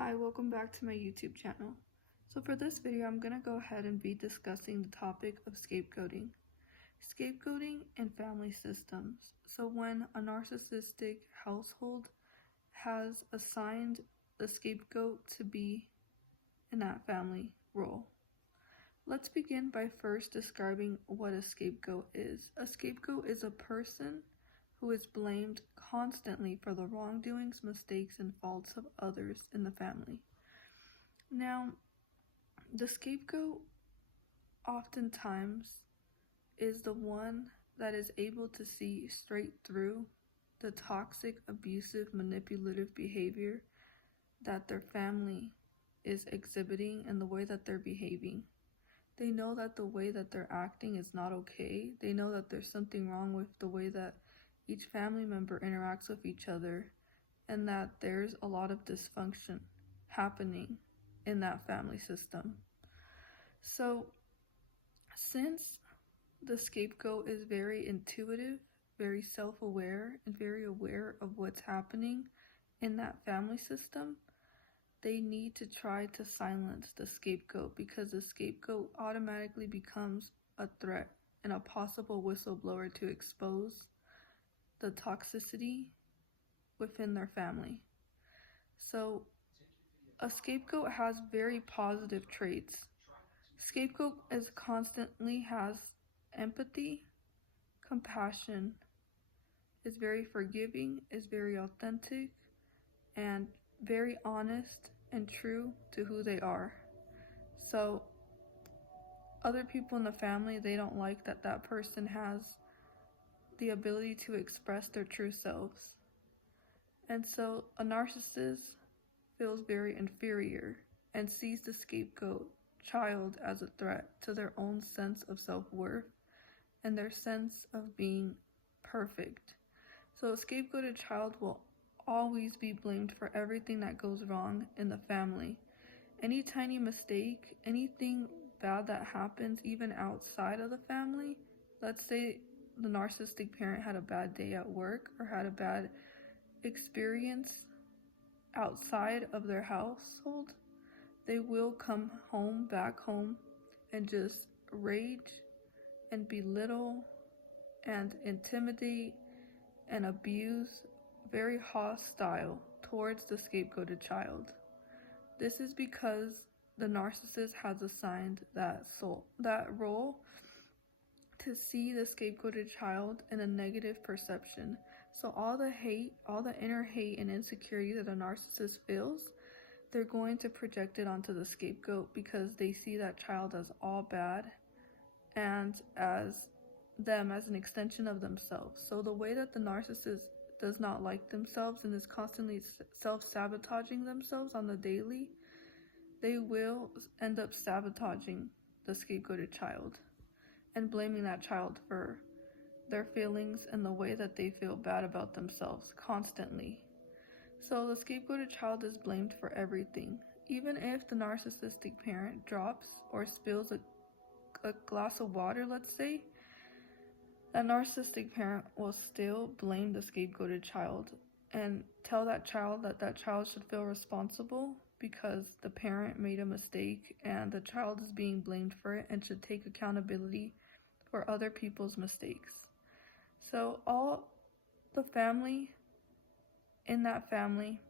Hi, welcome back to my YouTube channel. So for this video, I'm going to go ahead and be discussing the topic of scapegoating. Scapegoating in family systems. So when a narcissistic household has assigned the scapegoat to be in that family role. Let's begin by first describing what a scapegoat is. A scapegoat is a person who is blamed constantly for the wrongdoings, mistakes, and faults of others in the family. Now, the scapegoat oftentimes is the one that is able to see straight through the toxic, abusive, manipulative behavior that their family is exhibiting and the way that they're behaving. They know that the way that they're acting is not okay. They know that there's something wrong with the way that each family member interacts with each other, and that there's a lot of dysfunction happening in that family system. So, since the scapegoat is very intuitive, very self-aware, and very aware of what's happening in that family system, they need to try to silence the scapegoat because the scapegoat automatically becomes a threat and a possible whistleblower to expose the toxicity within their family. So a scapegoat has very positive traits. Scapegoat constantly has empathy, compassion, is very forgiving, is very authentic, and very honest and true to who they are. So other people in the family, they don't like that person has the ability to express their true selves. And so a narcissist feels very inferior and sees the scapegoat child as a threat to their own sense of self-worth and their sense of being perfect. So a scapegoated child will always be blamed for everything that goes wrong in the family. Any tiny mistake, anything bad that happens even outside of the family, let's say the narcissistic parent had a bad day at work or had a bad experience outside of their household, they will come back home, and just rage and belittle and intimidate and abuse, very hostile towards the scapegoated child. This is because the narcissist has assigned that role to see the scapegoated child in a negative perception. So all the hate, all the inner hate and insecurity that a narcissist feels, they're going to project it onto the scapegoat because they see that child as all bad and as them as an extension of themselves. So the way that the narcissist does not like themselves and is constantly self-sabotaging themselves on the daily, they will end up sabotaging the scapegoated child and blaming that child for their feelings and the way that they feel bad about themselves constantly. So the scapegoated child is blamed for everything. Even if the narcissistic parent drops or spills a glass of water, let's say, that narcissistic parent will still blame the scapegoated child and tell that child that child should feel responsible because the parent made a mistake and the child is being blamed for it and should take accountability for other people's mistakes. So all the family in that family,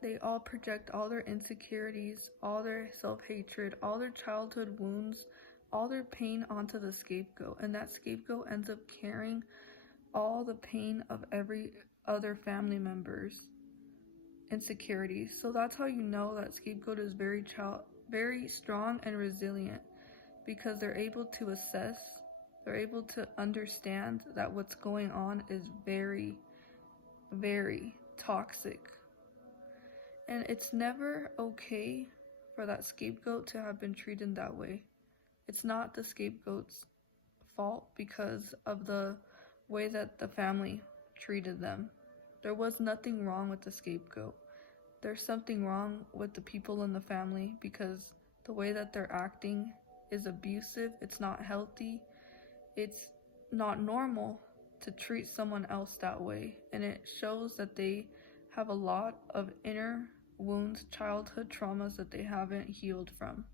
they all project all their insecurities, all their self-hatred, all their childhood wounds, all their pain onto the scapegoat, and that scapegoat ends up carrying all the pain of every other family member's insecurities. So that's how you know that scapegoat is very strong and resilient, because they're able to assess, they're able to understand that what's going on is very, very toxic. And it's never okay for that scapegoat to have been treated that way. It's not the scapegoat's fault because of the way that the family treated them. There was nothing wrong with the scapegoat. There's something wrong with the people in the family because the way that they're acting is abusive. It's not healthy. It's not normal to treat someone else that way. And it shows that they have a lot of inner wounds, childhood traumas that they haven't healed from.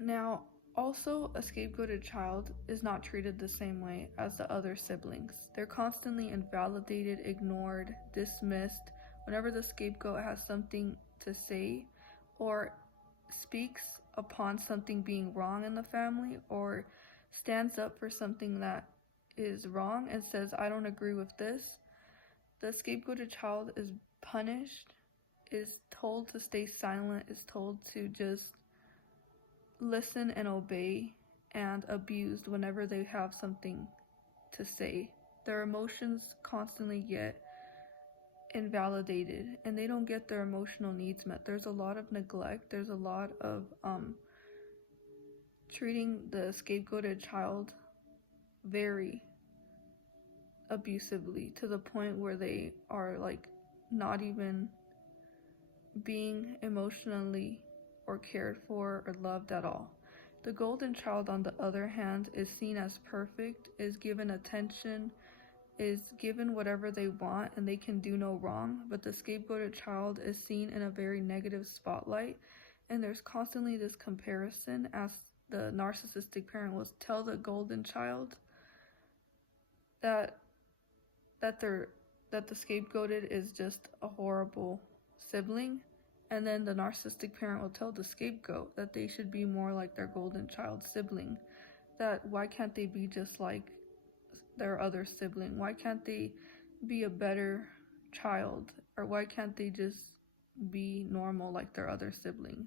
Now, also, a scapegoated child is not treated the same way as the other siblings. They're constantly invalidated, ignored, dismissed whenever the scapegoat has something to say or speaks upon something being wrong in the family or stands up for something that is wrong and says, I don't agree with this. The scapegoated child is punished, is told to stay silent, is told to just listen and obey, and abused whenever they have something to say. Their emotions constantly get invalidated and they don't get their emotional needs met. There's a lot of neglect. There's a lot of treating the scapegoated child very abusively, to the point where they are like not even being emotionally or cared for or loved at all. The golden child, on the other hand, is seen as perfect, is given attention, is given whatever they want, and they can do no wrong. But the scapegoated child is seen in a very negative spotlight, and there's constantly this comparison, as the narcissistic parent will tell the golden child that the scapegoated is just a horrible sibling. And then the narcissistic parent will tell the scapegoat that they should be more like their golden child sibling. That why can't they be just like their other sibling? Why can't they be a better child? Or why can't they just be normal like their other sibling?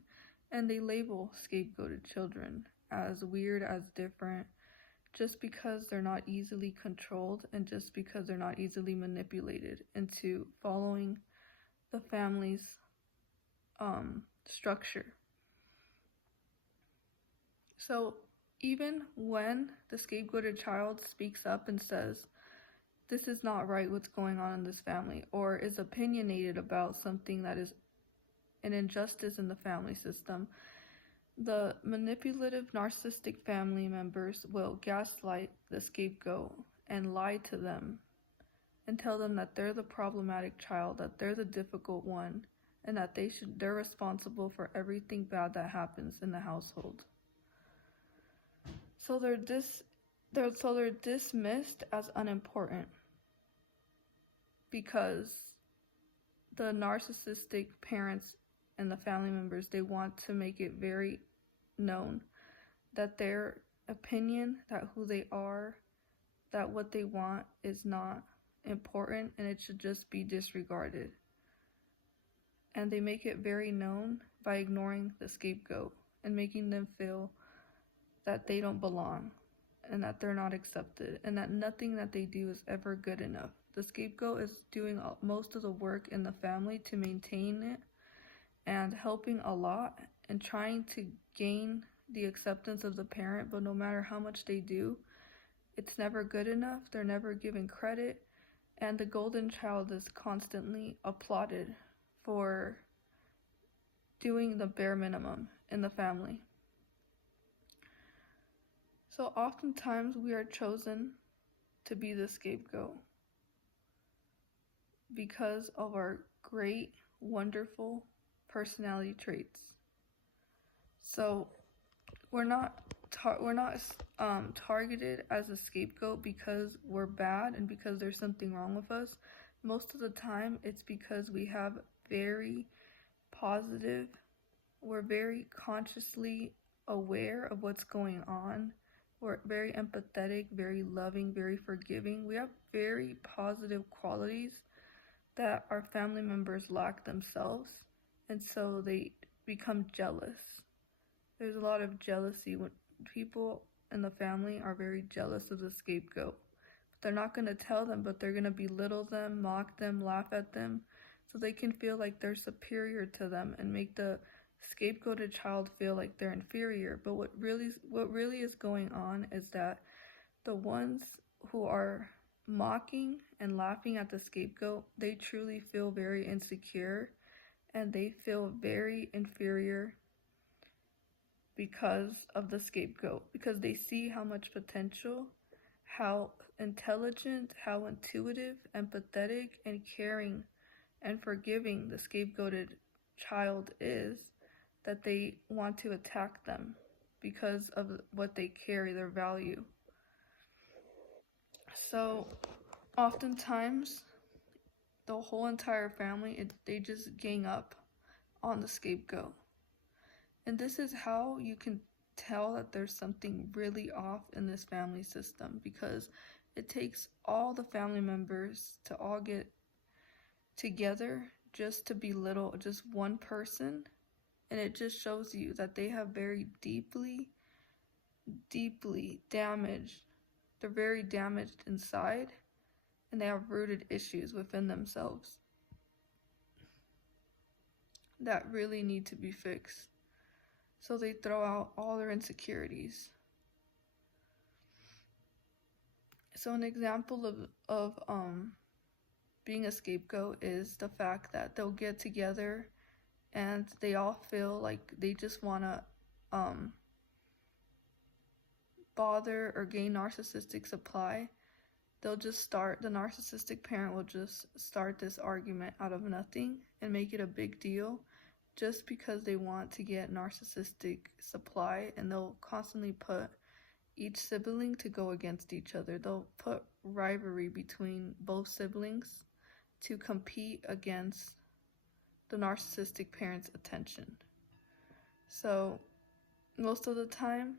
And they label scapegoated children as weird, as different, just because they're not easily controlled and just because they're not easily manipulated into following the family's structure. So even when the scapegoated child speaks up and says, this is not right what's going on in this family, or is opinionated about something that is an injustice in the family system, the manipulative narcissistic family members will gaslight the scapegoat and lie to them and tell them that they're the problematic child, that they're the difficult one, and that they're responsible for everything bad that happens in the household. So they're dismissed as unimportant because the narcissistic parents and the family members, they want to make it very known that their opinion, that who they are, that what they want is not important and it should just be disregarded. And they make it very known by ignoring the scapegoat and making them feel that they don't belong and that they're not accepted and that nothing that they do is ever good enough. The scapegoat is doing most of the work in the family to maintain it and helping a lot and trying to gain the acceptance of the parent, but no matter how much they do, it's never good enough. They're never given credit, and the golden child is constantly applauded for doing the bare minimum in the family. So oftentimes we are chosen to be the scapegoat because of our great, wonderful personality traits. So we're not targeted as a scapegoat because we're bad and because there's something wrong with us. Most of the time it's because we have very positive, we're very consciously aware of what's going on. We're very empathetic, very loving, very forgiving. We have very positive qualities that our family members lack themselves, and so they become jealous. There's a lot of jealousy when people in the family are very jealous of the scapegoat. They're not going to tell them, but they're going to belittle them, mock them, laugh at them, so they can feel like they're superior to them and make the scapegoated child feel like they're inferior. But what really is going on is that the ones who are mocking and laughing at the scapegoat, they truly feel very insecure and they feel very inferior because of the scapegoat, because they see how much potential, how intelligent, how intuitive, empathetic, and caring and forgiving the scapegoated child is that they want to attack them because of what they carry, their value. So oftentimes the whole entire family, they just gang up on the scapegoat. And this is how you can tell that there's something really off in this family system, because it takes all the family members to all get together just to belittle just one person. And it just shows you that they have very deeply damaged, they're very damaged inside, and they have rooted issues within themselves that really need to be fixed. So they throw out all their insecurities. So an example of being a scapegoat is the fact that they'll get together and they all feel like they just want to bother or gain narcissistic supply. The narcissistic parent will just start this argument out of nothing and make it a big deal just because they want to get narcissistic supply, and they'll constantly put each sibling to go against each other. They'll put rivalry between both siblings to compete against the narcissistic parent's attention. So most of the time,